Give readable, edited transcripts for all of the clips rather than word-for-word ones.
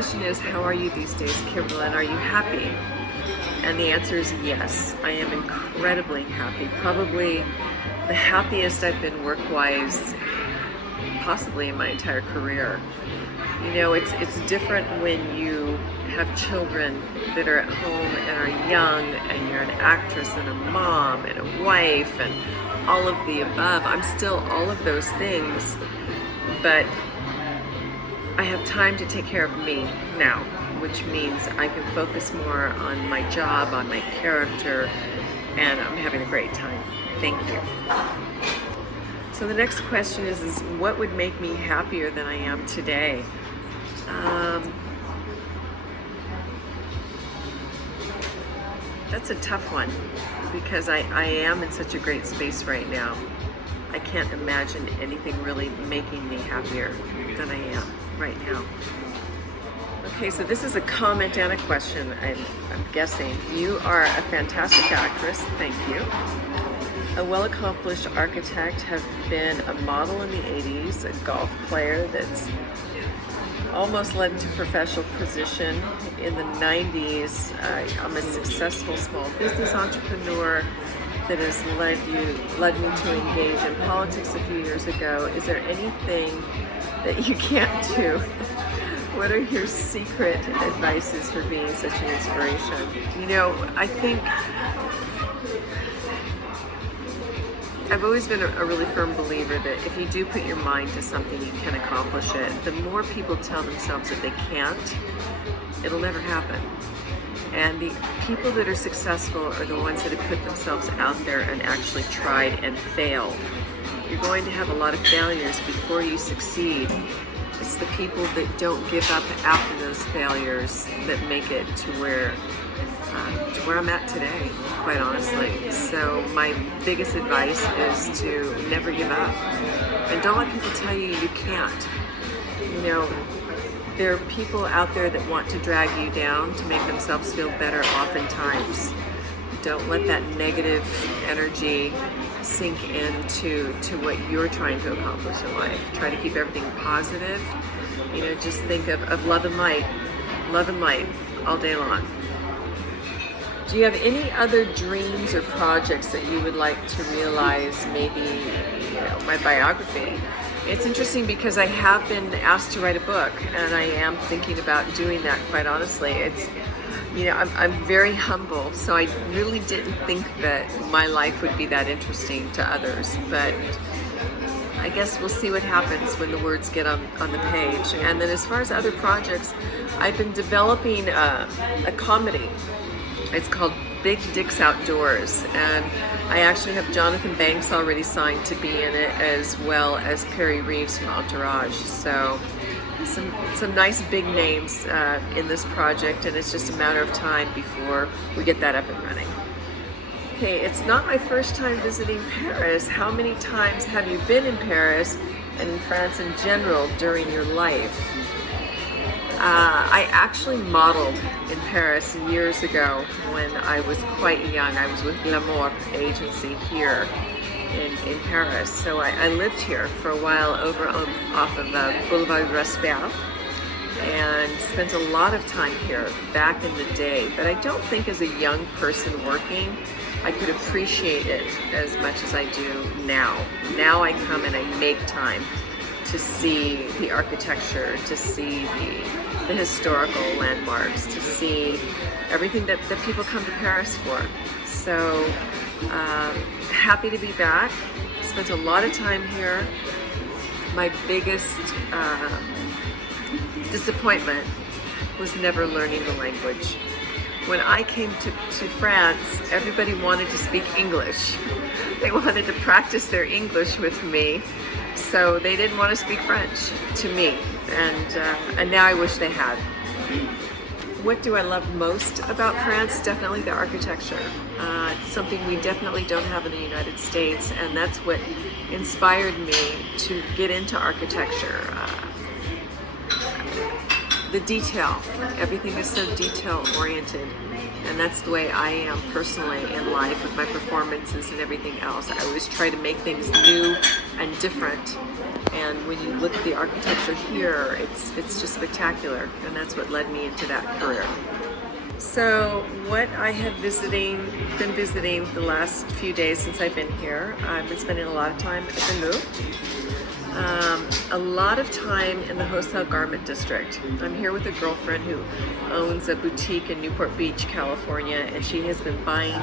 question is, how are you these days, Kimberlin? Are you happy? And the answer is yes. I am incredibly happy. Probably the happiest I've been work-wise, possibly in my entire career. You know, it's different when you have children that are at home and are young, and you're an actress and a mom and a wife and all of the above. I'm still all of those things, but I have time to take care of me now, which means I can focus more on my job, on my character, and I'm having a great time. Thank you. So the next question is what would make me happier than I am today? That's a tough one because I am in such a great space right now. I can't imagine anything really making me happier than I am right now. Okay, so this is a comment and a question, I'm guessing. You are a fantastic actress, thank you. A well-accomplished architect, have been a model in the 80s, a golf player that's almost led to professional position in the 90s. I'm a successful small business entrepreneur that has led me to engage in politics a few years ago. Is there anything that you can't do? What are your secret advices for being such an inspiration? You know, I think I've always been a really firm believer that if you do put your mind to something, you can accomplish it. The more people tell themselves that they can't, it'll never happen. And the people that are successful are the ones that have put themselves out there and actually tried and failed. You're going to have a lot of failures before you succeed. It's the people that don't give up after those failures that make it to where I'm at today, quite honestly. So my biggest advice is to never give up. And don't let people tell you you can't. You know, there are people out there that want to drag you down to make themselves feel better oftentimes. Don't let that negative energy sink into what you're trying to accomplish in life. Try to keep everything positive. You know, just think of love and light all day long. Do you have any other dreams or projects that you would like to realize? Maybe, you know, my biography. It's interesting because I have been asked to write a book, and I am thinking about doing that, quite honestly. It's, you know, I'm very humble, so I really didn't think that my life would be that interesting to others, but I guess we'll see what happens when the words get on the page. And then as far as other projects, I've been developing a comedy. It's called Big Dicks Outdoors, and I actually have Jonathan Banks already signed to be in it, as well as Perry Reeves from Entourage. So some nice big names in this project, and it's just a matter of time before we get that up and running. Okay, it's not my first time visiting Paris. How many times have you been in Paris and in France in general during your life? I actually modeled in Paris years ago when I was quite young. I was with Glamour agency here in Paris. So I lived here for a while off of Boulevard Raspail, and spent a lot of time here back in the day. But I don't think as a young person working, I could appreciate it as much as I do now. Now I come and I make time to see the architecture, to see the historical landmarks, to see everything that people come to Paris for. So happy to be back. Spent a lot of time here. My biggest disappointment was never learning the language. When I came to France, everybody wanted to speak English. They wanted to practice their English with me, so they didn't want to speak French to me, and now I wish they had. What do I love most about France? Definitely the architecture. It's something we definitely don't have in the United States, and that's what inspired me to get into architecture. The detail, everything is so detail oriented, and that's the way I am personally in life with my performances and everything else. I always try to make things new and different And when you look at the architecture here, it's just spectacular, and that's what led me into that career. So what I have been visiting the last few days since I've been here, I've been spending a lot of time at the Louvre, a lot of time in the wholesale garment district. I'm here with a girlfriend who owns a boutique in Newport Beach, California, and she has been buying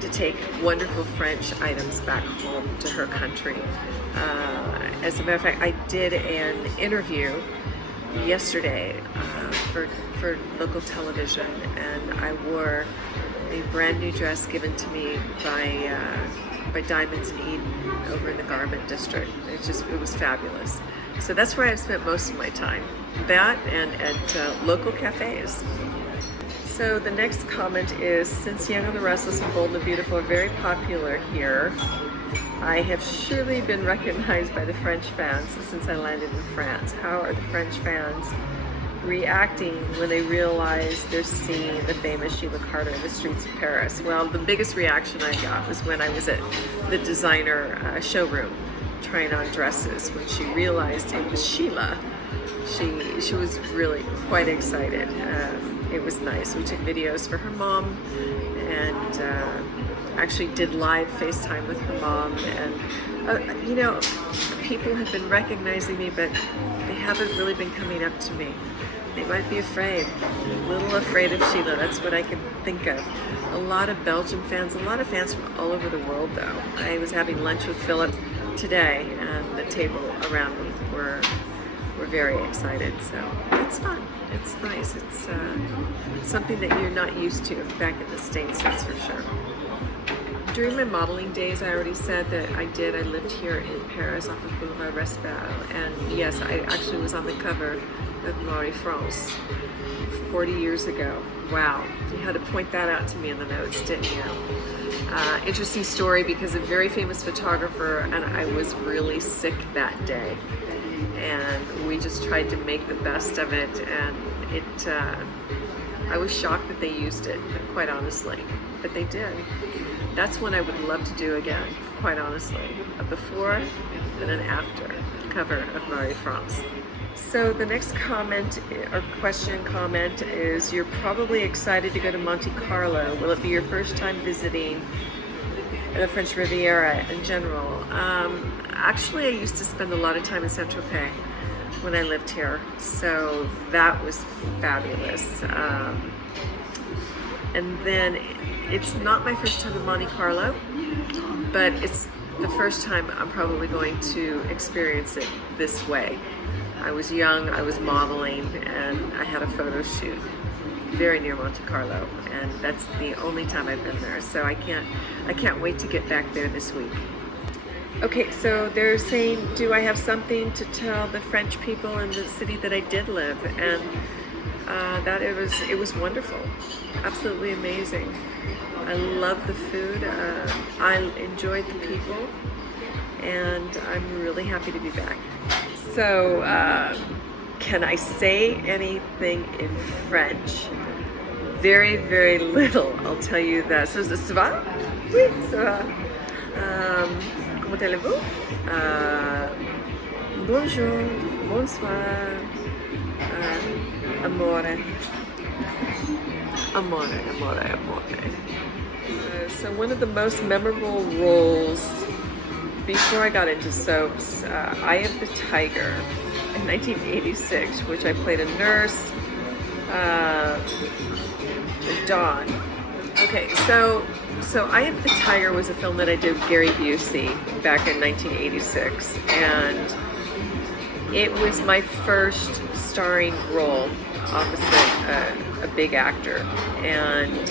to take wonderful French items back home to her country. As a matter of fact, I did an interview yesterday for local television, and I wore a brand new dress given to me by Diamonds in Eden over in the garment district. It was fabulous. So that's where I've spent most of my time, that and at local cafes. So the next comment is, since Young and the Restless and Bold and the Beautiful are very popular here, I have surely been recognized by the French fans since I landed in France. How are the French fans reacting when they realize they're seeing the famous Sheila Carter in the streets of Paris? Well, the biggest reaction I got was when I was at the designer showroom trying on dresses. When she realized it was Sheila, she was really quite excited. It was nice. We took videos for her mom and actually did live FaceTime with her mom. And you know, people have been recognizing me, but they haven't really been coming up to me. They might be afraid, a little afraid of Sheila. That's what I can think of. A lot of Belgian fans, a lot of fans from all over the world though. I was having lunch with Philip today, and the table around me were very excited. So it's fun. It's nice. It's something that you're not used to back in the States, that's for sure. During my modeling days, I already said that I lived here in Paris off of Boulevard Raspail, and yes, I actually was on the cover of Marie France 40 years ago. Wow, you had to point that out to me in the notes, didn't you? Interesting story, because a very famous photographer and I was really sick that day, and we just tried to make the best of it, and I was shocked that they used it, quite honestly, but they did. That's one I would love to do again, quite honestly. A before and an after cover of Marie France. So the next comment or comment is, you're probably excited to go to Monte Carlo. Will it be your first time visiting the French Riviera in general? Actually, I used to spend a lot of time in Saint-Tropez when I lived here, so that was fabulous. And then it's not my first time in Monte Carlo, but it's the first time I'm probably going to experience it this way. I was young, I was modeling, and I had a photo shoot very near Monte Carlo, and that's the only time I've been there. So I can't wait to get back there this week. Okay, so they're saying, do I have something to tell the French people in the city that I did live? And that it was wonderful, absolutely amazing. I love the food, I enjoyed the people, and I'm really happy to be back. So, can I say anything in French? Very, very little, I'll tell you that. So, ça va? Oui, ça va. Comment allez-vous? Bonjour, bonsoir, amore. Amore, amore, amore. So one of the most memorable roles before I got into soaps, Eye of the Tiger in 1986, which I played a nurse, Dawn. Okay, so Eye of the Tiger was a film that I did with Gary Busey back in 1986, and it was my first starring role opposite a big actor, and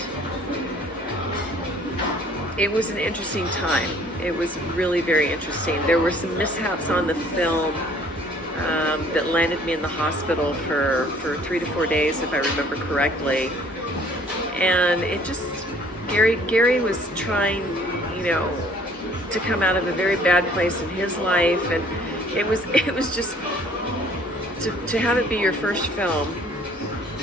it was an interesting time. It was really very interesting. There were some mishaps on the film that landed me in the hospital for 3 to 4 days, if I remember correctly. And it just, Gary was trying, to come out of a very bad place in his life, and it was just to have it be your first film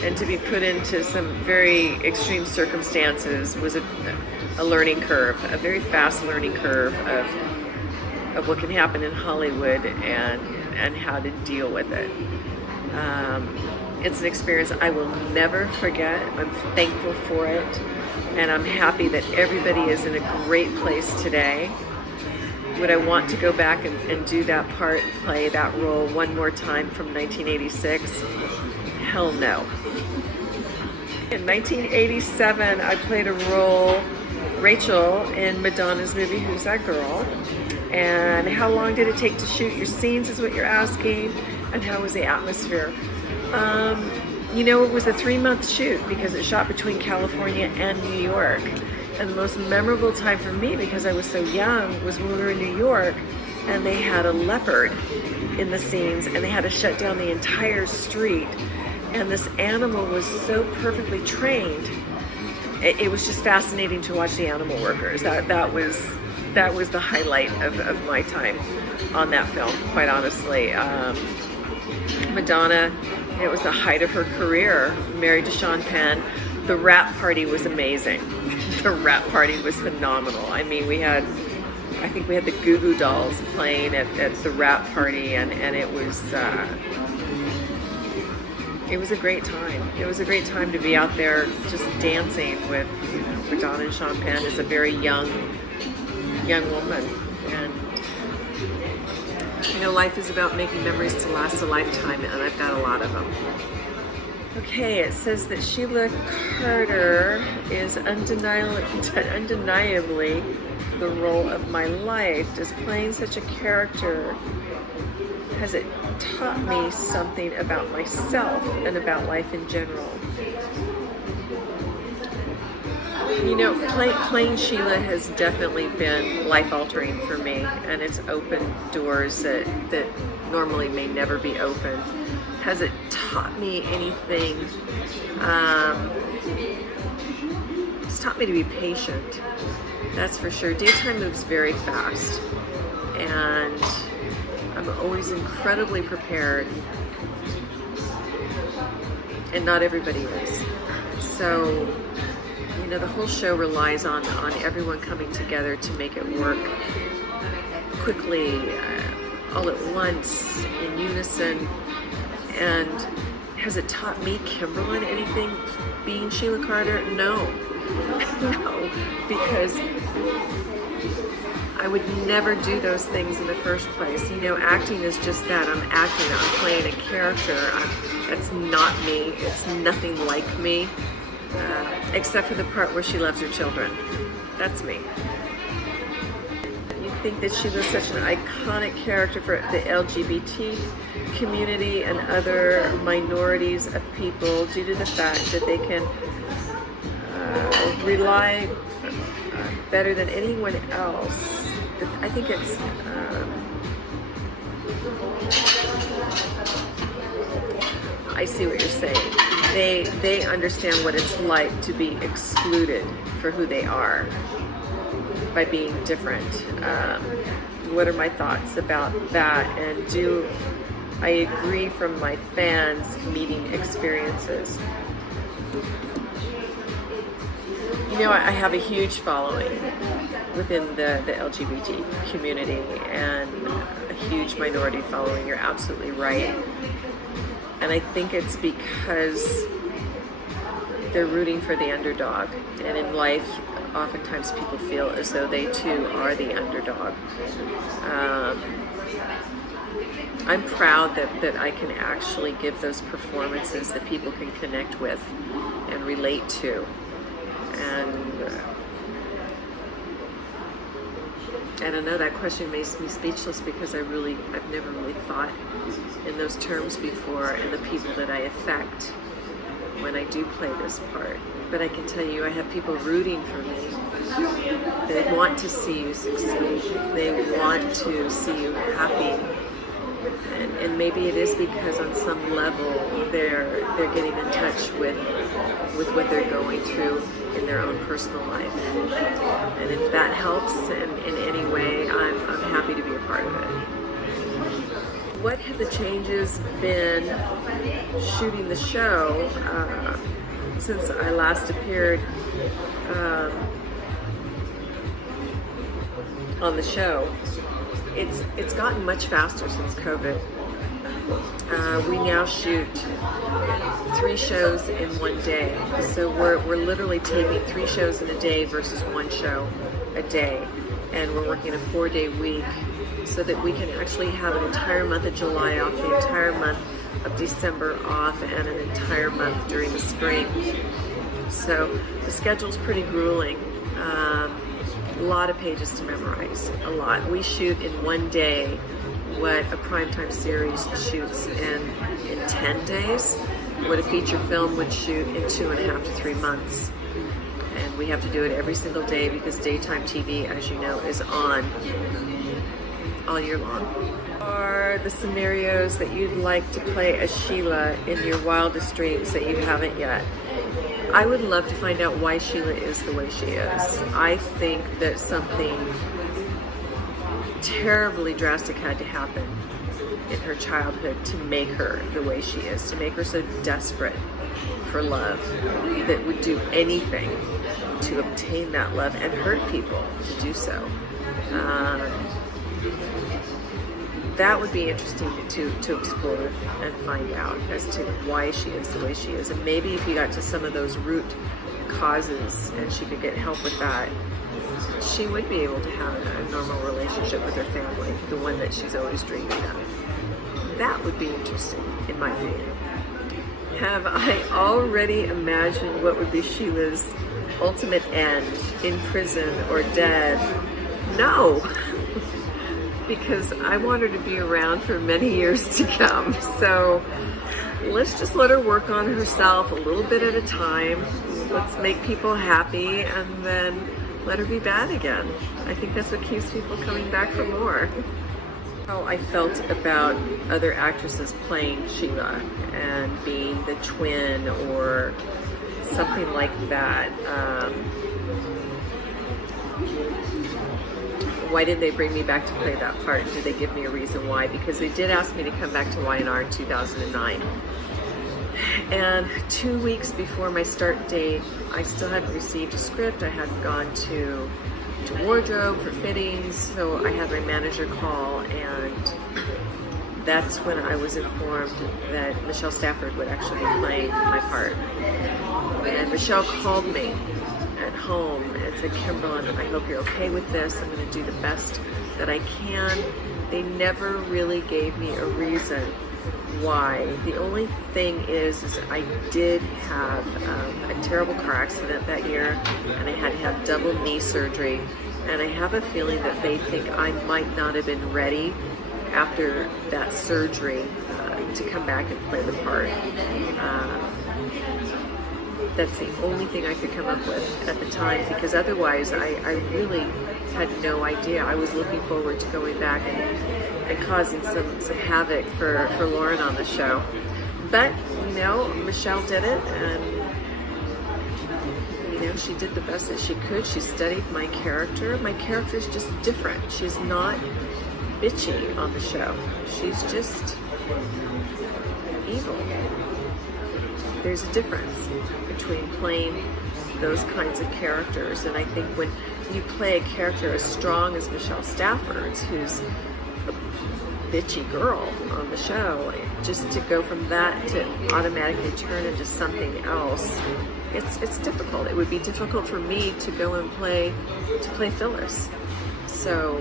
and to be put into some very extreme circumstances was a learning curve, a very fast learning curve of of what can happen in Hollywood and how to deal with it. It's an experience I will never forget. I'm thankful for it, and I'm happy that everybody is in a great place today. Would I want to go back and do that part, play that role one more time from 1986? Hell no. In 1987, I played a role, Rachel, in Madonna's movie, Who's That Girl? And how long did it take to shoot your scenes is what you're asking, and how was the atmosphere? It was a 3-month shoot because it shot between California and New York. And the most memorable time for me, because I was so young, was when we were in New York and they had a leopard in the scenes and they had to shut down the entire street. And this animal was so perfectly trained. It was just fascinating to watch the animal workers. That was the highlight of my time on that film, quite honestly. Madonna, it was the height of her career, married to Sean Penn. The wrap party was amazing. The wrap party was phenomenal. I mean, I think we had the Goo Goo Dolls playing at the wrap party, and it was a great time. It was a great time to be out there just dancing with Madonna and Sean Penn as a very young woman. And life is about making memories to last a lifetime, and I've got a lot of them. Okay, it says that Sheila Carter is undeniably the role of my life. Does playing such a character, has it taught me something about myself and about life in general? Playing Sheila has definitely been life-altering for me, and it's opened doors that normally may never be opened. Has it taught me anything? It's taught me to be patient, that's for sure. Daytime moves very fast, and I'm always incredibly prepared, and not everybody is. So, the whole show relies on everyone coming together to make it work quickly, all at once, in unison. And has it taught me, Kimberlin, anything being Sheila Carter? No. No, because I would never do those things in the first place. Acting is just that. I'm acting, I'm playing a character. That's not me. It's nothing like me, except for the part where she loves her children. That's me. You think that she was such an iconic character for the LGBT community and other minorities of people due to the fact that they can rely better than anyone else. I think it's I see what you're saying. They understand what it's like to be excluded for who they are by being different. What are my thoughts about that? And do I agree from my fans' meeting experiences? I have a huge following within the LGBT community and a huge minority following. You're absolutely right. And I think it's because they're rooting for the underdog. And in life, oftentimes people feel as though they too are the underdog. I'm proud that I can actually give those performances that people can connect with and relate to. And I don't know, that question makes me speechless because I've never really thought in those terms before, and the people that I affect when I do play this part. But I can tell you, I have people rooting for me. They want to see you succeed. They want to see you happy. And maybe it is because on some level they're getting in touch with what they're going through in their own personal life. And if that helps in any way, I'm happy to be a part of it. What have the changes been shooting the show since I last appeared on the show? It's gotten much faster since COVID. We now shoot 3 shows in one day. So we're literally taping 3 shows in a day versus 1 show a day. And we're working a 4-day week so that we can actually have an entire month of July off, the entire month of December off, and an entire month during the spring. So the schedule's pretty grueling. A lot of pages to memorize, a lot. We shoot in one day what a primetime series shoots in 10 days, what a feature film would shoot in 2.5 to 3 months. And we have to do it every single day because daytime TV, as you know, is on all year long. Are the scenarios that you'd like to play as Sheila in your wildest dreams that you haven't yet? I would love to find out why Sheila is the way she is. I think that something terribly drastic had to happen in her childhood to make her the way she is, to make her so desperate for love that would do anything to obtain that love and hurt people to do so. That would be interesting to explore and find out as to why she is the way she is. And maybe if you got to some of those root causes and she could get help with that, she would be able to have a normal relationship with her family, the one that she's always dreamed of. That would be interesting, in my opinion. Have I already imagined what would be Sheila's ultimate end, in prison or dead? No. Because I want her to be around for many years to come. So let's just let her work on herself a little bit at a time. Let's make people happy and then let her be bad again. I think that's what keeps people coming back for more. How I felt about other actresses playing Sheila and being the twin or something like that. Why did they bring me back to play that part? Did they give me a reason why? Because they did ask me to come back to Y&R in 2009. And 2 weeks before my start date, I still hadn't received a script. I hadn't gone to wardrobe for fittings, so I had my manager call, and that's when I was informed that Michelle Stafford would actually be playing my part. And Michelle called me at home and said, Kimberlin, I hope you're okay with this. I'm going to do the best that I can. They never really gave me a reason why. The only thing is I did have a terrible car accident that year, and I had to have double knee surgery, and I have a feeling that they think I might not have been ready after that surgery to come back and play the part. That's the only thing I could come up with at the time, because otherwise I really had no idea. I was looking forward to going back and causing some havoc for Lauren on the show. But, you know, Michelle did it, and, you know, she did the best that she could. She studied my character. My character's just different. She's not bitchy on the show. She's just evil. There's a difference between playing those kinds of characters, and I think when you play a character as strong as Michelle Stafford's, who's a bitchy girl on the show, just to go from that to automatically turn into something else, it's difficult. It would be difficult for me to go and play Phyllis. So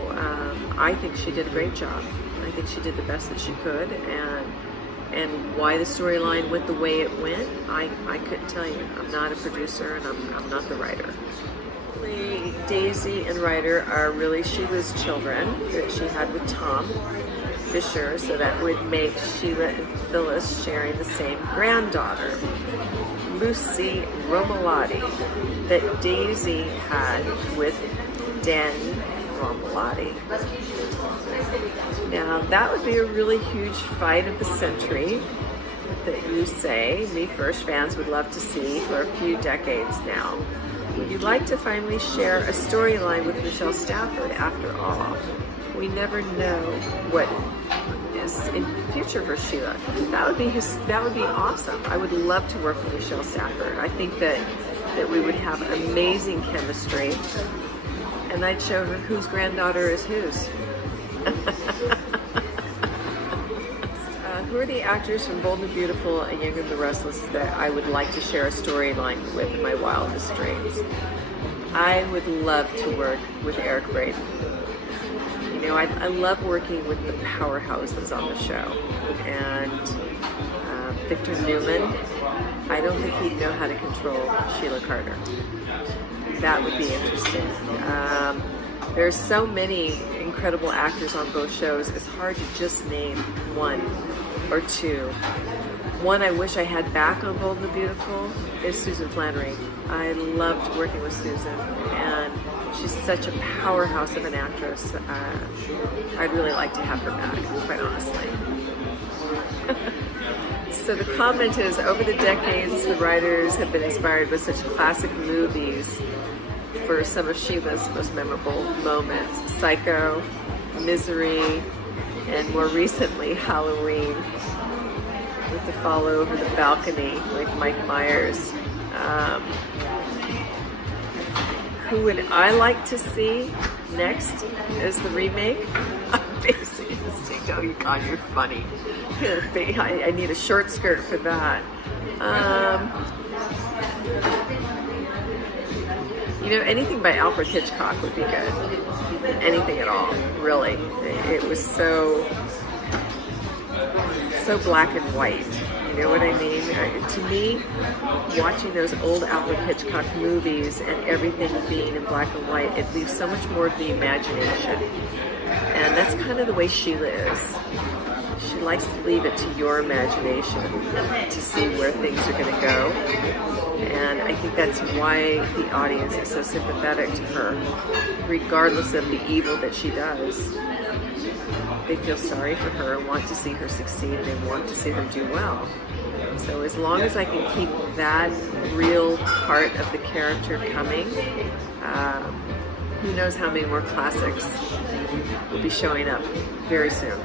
I think she did a great job. I think she did the best that she could, and why the storyline went the way it went, I couldn't tell you. I'm not a producer, and I'm not the writer. Daisy and Ryder are really Sheila's children that she had with Tom Fisher, so that would make Sheila and Phyllis sharing the same granddaughter, Lucy Romolotti, that Daisy had with Danny Romolotti. Now that would be a really huge fight of the century that you say Me First fans would love to see for a few decades now. Would you like to finally share a storyline with Michelle Stafford after all? We never know what is in the future for Sheila. That would be awesome. I would love to work with Michelle Stafford. I think that we would have amazing chemistry, and I'd show her whose granddaughter is whose. Who are the actors from Bold and Beautiful and Young and the Restless that I would like to share a storyline with in my wildest dreams? I would love to work with Eric Braeden. You know, I love working with the powerhouses on the show. And Victor Newman, I don't think he'd know how to control Sheila Carter. That would be interesting. There's so many incredible actors on both shows, it's hard to just name one or two. One I wish I had back on Bold and Beautiful is Susan Flannery. I loved working with Susan, and she's such a powerhouse of an actress. I'd really like to have her back, quite honestly. So the comment is, over the decades, the writers have been inspired by such classic movies for some of Sheila's most memorable moments. Psycho, Misery, and more recently, Halloween, with the fall over the balcony with Mike Myers. Who would I like to see next as the remake? Basic Instinct. Oh, God, you're funny. I need a short skirt for that. You know, anything by Alfred Hitchcock would be good. Anything at all, really. It was so black and white. You know what I mean? To me, watching those old Alfred Hitchcock movies and everything being in black and white, it leaves so much more to the imagination. And that's kind of the way Sheila is. She likes to leave it to your imagination to see where things are going to go. And I think that's why the audience is so sympathetic to her, regardless of the evil that she does. They feel sorry for her and want to see her succeed, and they want to see her do well. So as long as I can keep that real part of the character coming, who knows how many more classics will be showing up very soon.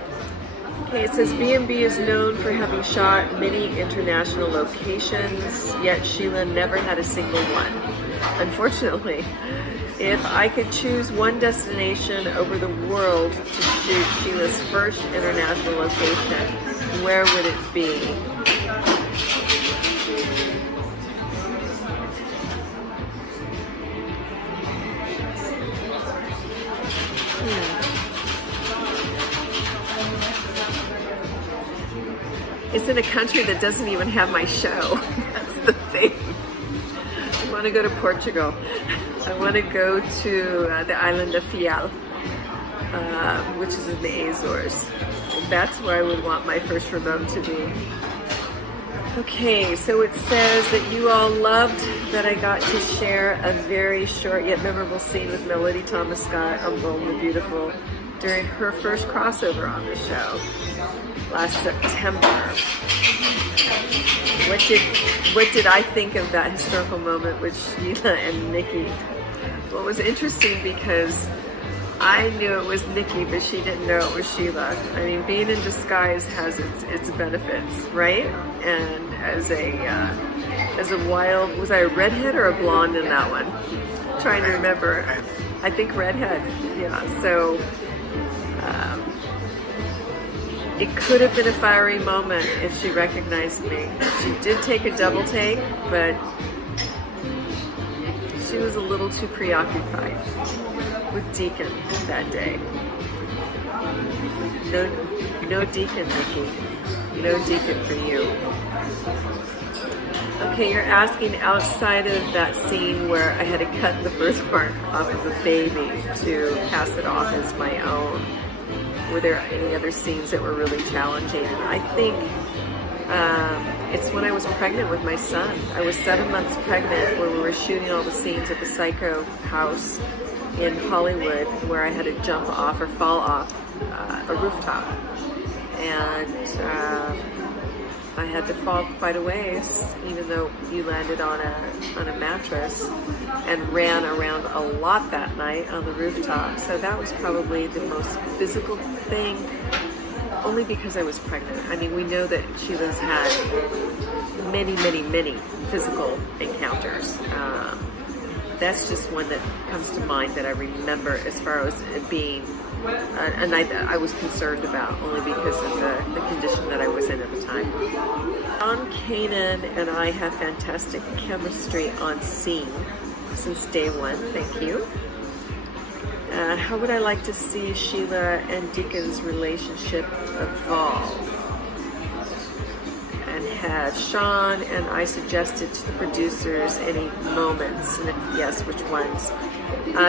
Okay, it says B&B is known for having shot many international locations, yet Sheila never had a single one. Unfortunately, if I could choose one destination over the world to shoot Sheila's first international location, where would it be? It's in a country that doesn't even have my show. That's the thing. I want to go to Portugal. I want to go to the island of Fial, which is in the Azores. That's where I would want my first remote to be. Okay, so it says that you all loved that I got to share a very short yet memorable scene with Melody Thomas Scott on Bold and Beautiful during her first crossover on the show last September. What did I think of that historical moment with Sheila and Nikki? Well, it was interesting because I knew it was Nikki, but she didn't know it was Sheila. I mean, being in disguise has its benefits, right? And as a wild, was I a redhead or a blonde in that one? I'm trying to remember. I think redhead. Yeah. So it could have been a fiery moment if she recognized me. She did take a double take, but she was a little too preoccupied with Deacon that day. No Deacon, Nikki. No Deacon for you. Okay, you're asking outside of that scene where I had to cut the birthmark off of a baby to pass it off as my own. Were there any other scenes that were really challenging? And I think it's when I was pregnant with my son. I was 7 months pregnant when we were shooting all the scenes at the Psycho house in Hollywood, where I had to jump off or fall off a rooftop. And I had to fall quite a ways, even though you landed on a mattress, and ran around a lot that night on the rooftop. So that was probably the most physical thing, only because I was pregnant. I mean, we know that Sheila's had many, many, many physical encounters. that's just one that comes to mind that I remember as far as it being a night that I was concerned about, only because of the condition that I was in at the time. John Kanan and I have fantastic chemistry on scene since day one. Thank you. How would I like to see Sheila and Deacon's relationship evolve? And had Sean and I suggested to the producers any moments, and if yes, which ones?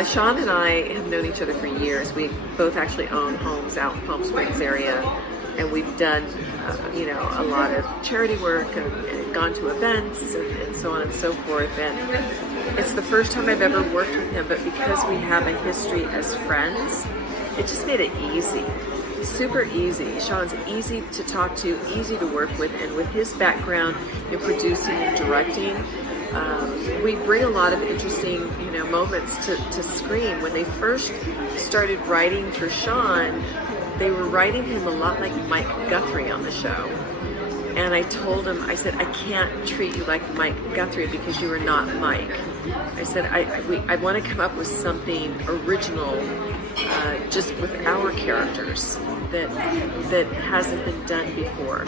Sean and I have known each other for years. We both actually own homes out in Palm Springs area, and we've done, a lot of charity work and gone to events and so on and so forth. And it's the first time I've ever worked with him, but because we have a history as friends, it just made it easy. Super easy. Sean's easy to talk to, easy to work with, and with his background in producing and directing, we bring a lot of interesting, moments to screen. When they first started writing for Sean, they were writing him a lot like Mike Guthrie on the show. And I told him, I said, I can't treat you like Mike Guthrie because you are not Mike. I said, I want to come up with something original, just with our characters that hasn't been done before.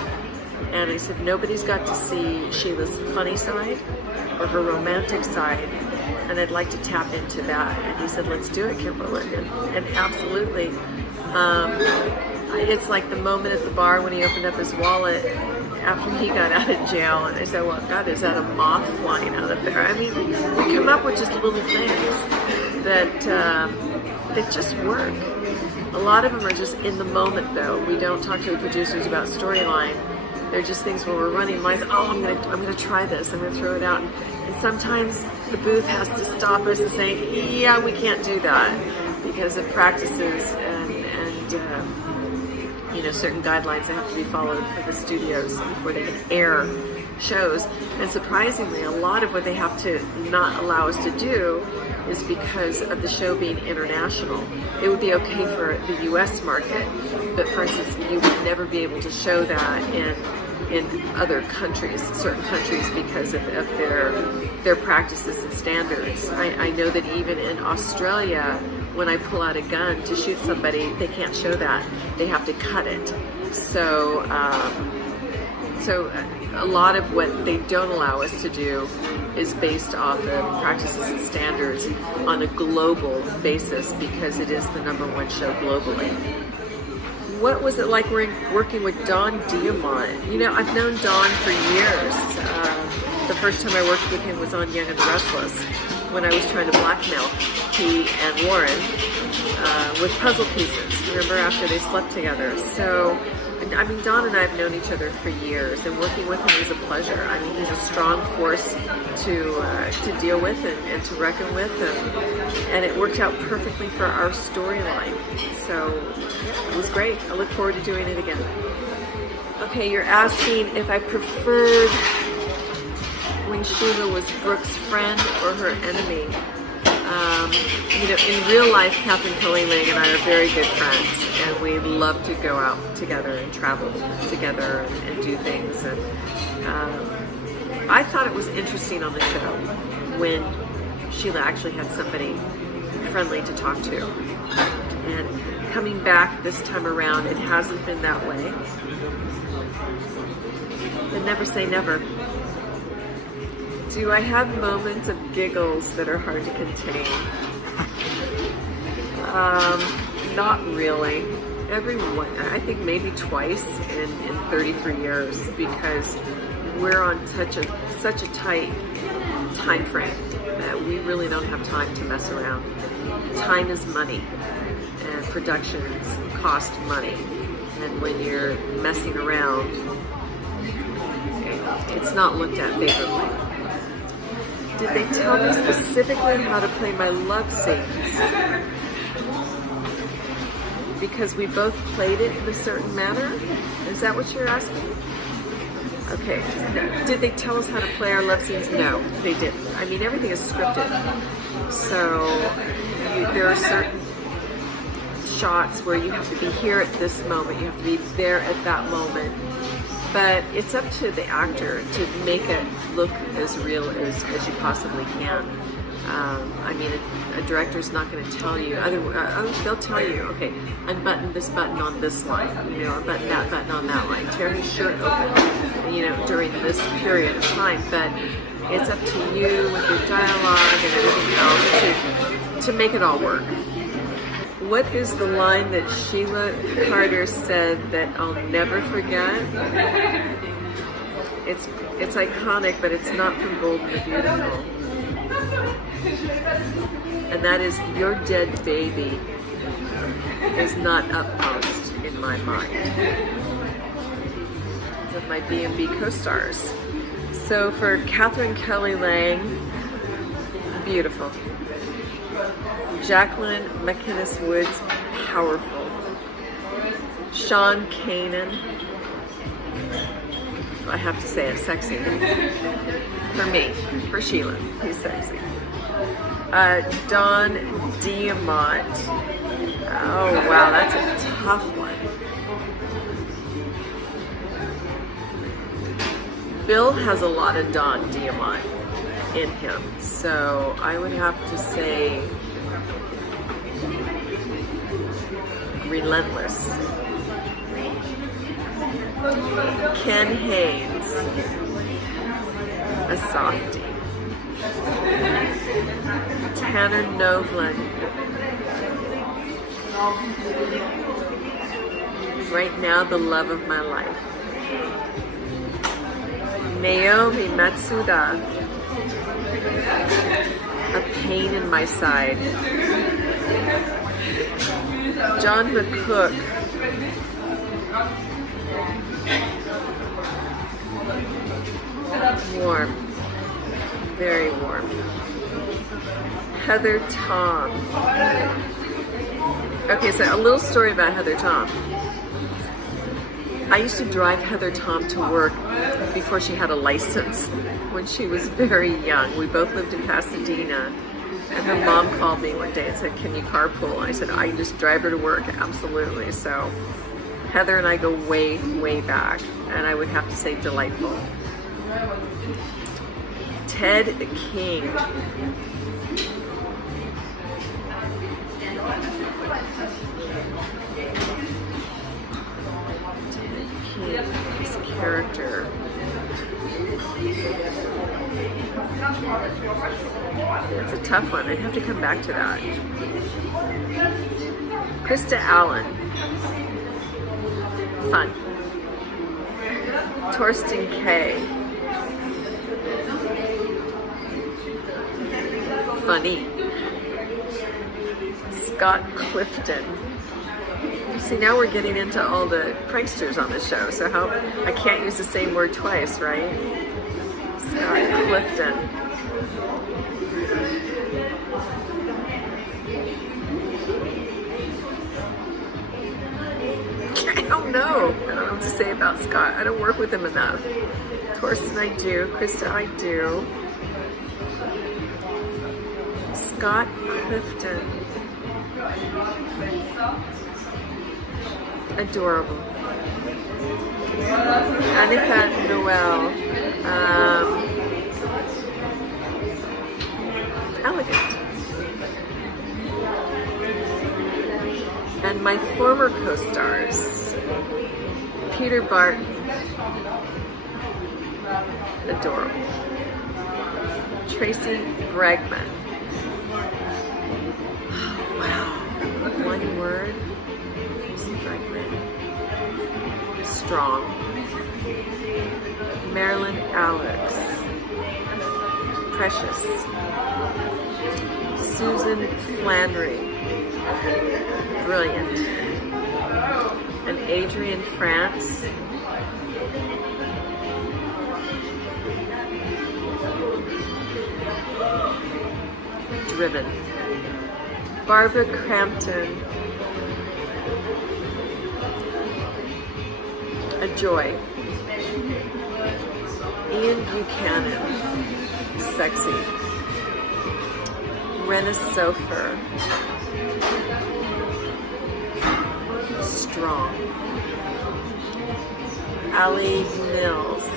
And I said, nobody's got to see Sheila's funny side or her romantic side, and I'd like to tap into that. And he said, let's do it, Kimberlin. And absolutely. It's like the moment at the bar when he opened up his wallet after he got out of jail, and I said, well, God, is that a moth flying out of there? I mean, we come up with just little things that just work. A lot of them are just in the moment, though. We don't talk to the producers about storyline. They're just things where we're running lines. Oh, I'm gonna try this. I'm gonna throw it out. And sometimes the booth has to stop us and say, yeah, we can't do that because of practices and certain guidelines that have to be followed for the studios before they can air shows. And surprisingly, a lot of what they have to not allow us to do is because of the show being international. It would be okay for the US market, but for instance, you would never be able to show that in other countries, certain countries, because of their practices and standards. I know that even in Australia, when I pull out a gun to shoot somebody, they can't show that. They have to cut it. So a lot of what they don't allow us to do is based off of practices and standards on a global basis because it is the #1 show globally. What was it like working with Don Diamont? I've known Don for years. The first time I worked with him was on Young and the Restless, when I was trying to blackmail he and Warren with puzzle pieces. Remember, after they slept together. So, Don and I have known each other for years, and working with him is a pleasure. He's a strong force to deal with and to reckon with, and it worked out perfectly for our storyline. So, yeah, it was great. I look forward to doing it again. Okay, you're asking if I preferred when Sheila was Brooke's friend or her enemy. In real life, Catherine Kelly Lang and I are very good friends, and we love to go out together and travel together and do things. And I thought it was interesting on the show when Sheila actually had somebody friendly to talk to. And coming back this time around, it hasn't been that way. But never say never. Do I have moments of giggles that are hard to contain? Not really. I think maybe twice in 33 years, because we're on such a tight time frame that we really don't have time to mess around. Time is money, and productions cost money. And when you're messing around, it's not looked at favorably. Did they tell me specifically how to play my love scenes? Because we both played it in a certain manner? Is that what you're asking? Okay. No. Did they tell us how to play our love scenes? No, they didn't. Everything is scripted. So there are certain shots where you have to be here at this moment. You have to be there at that moment. But it's up to the actor to make it look as real as you possibly can. I mean, a director's not going to tell you. They'll tell you, okay, unbutton this button on this line, or button that button on that line, tear his shirt open, during this period of time. But it's up to you with your dialogue and everything else to make it all work. What is the line that Sheila Carter said that I'll never forget? It's iconic, but it's not from Bold and the Beautiful. And that is, your dead baby is not upmost in my mind. Of my B&B co-stars. So for Catherine Kelly Lang, beautiful. Jacqueline McInnes Woods, powerful. Sean Kanan, I have to say it, sexy. For me, for Sheila, he's sexy. Don Diamont. Oh wow, that's a tough one. Bill has a lot of Don Diamont in him, so I would have to say Relentless. Ken Haynes, a softie. Tanner Novlin, right now the love of my life. Naomi Matsuda, a pain in my side. John McCook, warm, very warm. Heather Tom. Okay, so a little story about Heather Tom. I used to drive Heather Tom to work before she had a license when she was very young. We both lived in Pasadena, and her mom called me one day and said, "Can you carpool?" And I said, "I can just drive her to work." Absolutely. So Heather and I go way, way back, and I would have to say delightful. Ted King. His character. It's a tough one. I'd have to come back to that. Krista Allen. Fun. Torsten K. Funny. Scott Clifton. See, now we're getting into all the pranksters on the show, so how I can't use the same word twice, right? Scott Clifton. I don't know what to say about Scott. I don't work with him enough. Torsten, I do. Krista, I do. Scott Clifton. Adorable. Annika Noel. Elegant. And my former co-stars. Peter Barton. Adorable. Tracy Bregman. Oh, wow. One word. Tracy Bregman. Strong. Marilyn Alex. Precious. Susan Flannery. Brilliant. And Adrienne France. Driven. Barbara Crampton. A joy. Ian Buchanan. Sexy. Rena Sofer. Strong. Ali Mills.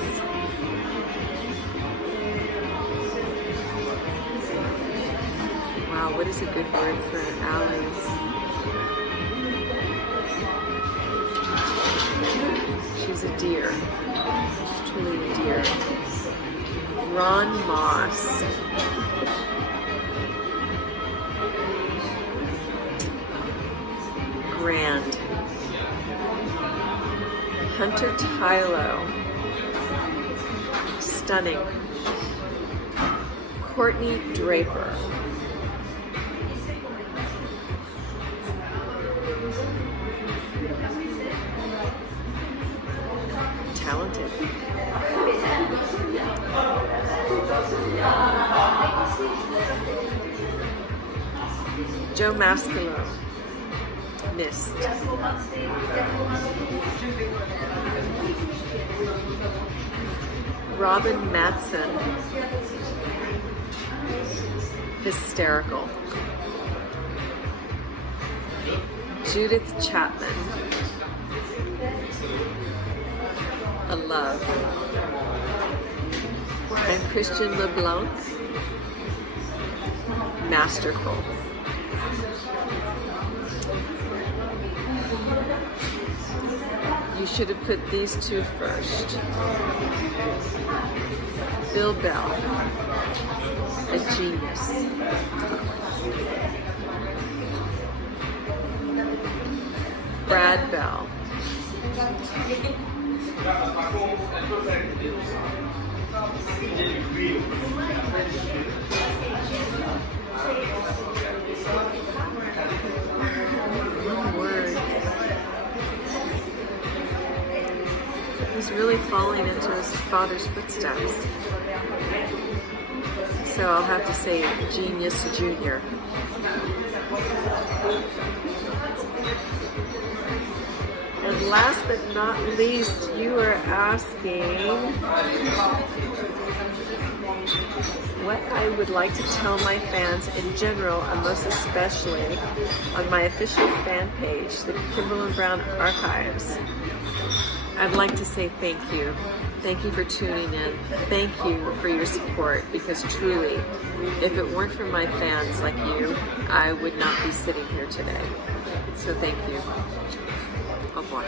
Wow, what is a good word for Allie? She's a deer. She's truly a deer. Ron Moss. Grand. Hunter Tylo. Stunning. Courtney Draper. Talented. Joe Mascalo. Missed. Robin Madsen. Hysterical. Judith Chapman. A love. And Christian LeBlanc. Masterful. You should have put these two first. Bill Bell, a genius. Brad Bell. One word. He's really falling into his father's footsteps. So I'll have to say Genius Junior. And last but not least, you are asking what I would like to tell my fans in general, and most especially on my official fan page, the Kimberlin Brown Archives. I'd like to say thank you. Thank you for tuning in. Thank you for your support, because truly, if it weren't for my fans like you, I would not be sitting here today. So thank you. Au revoir.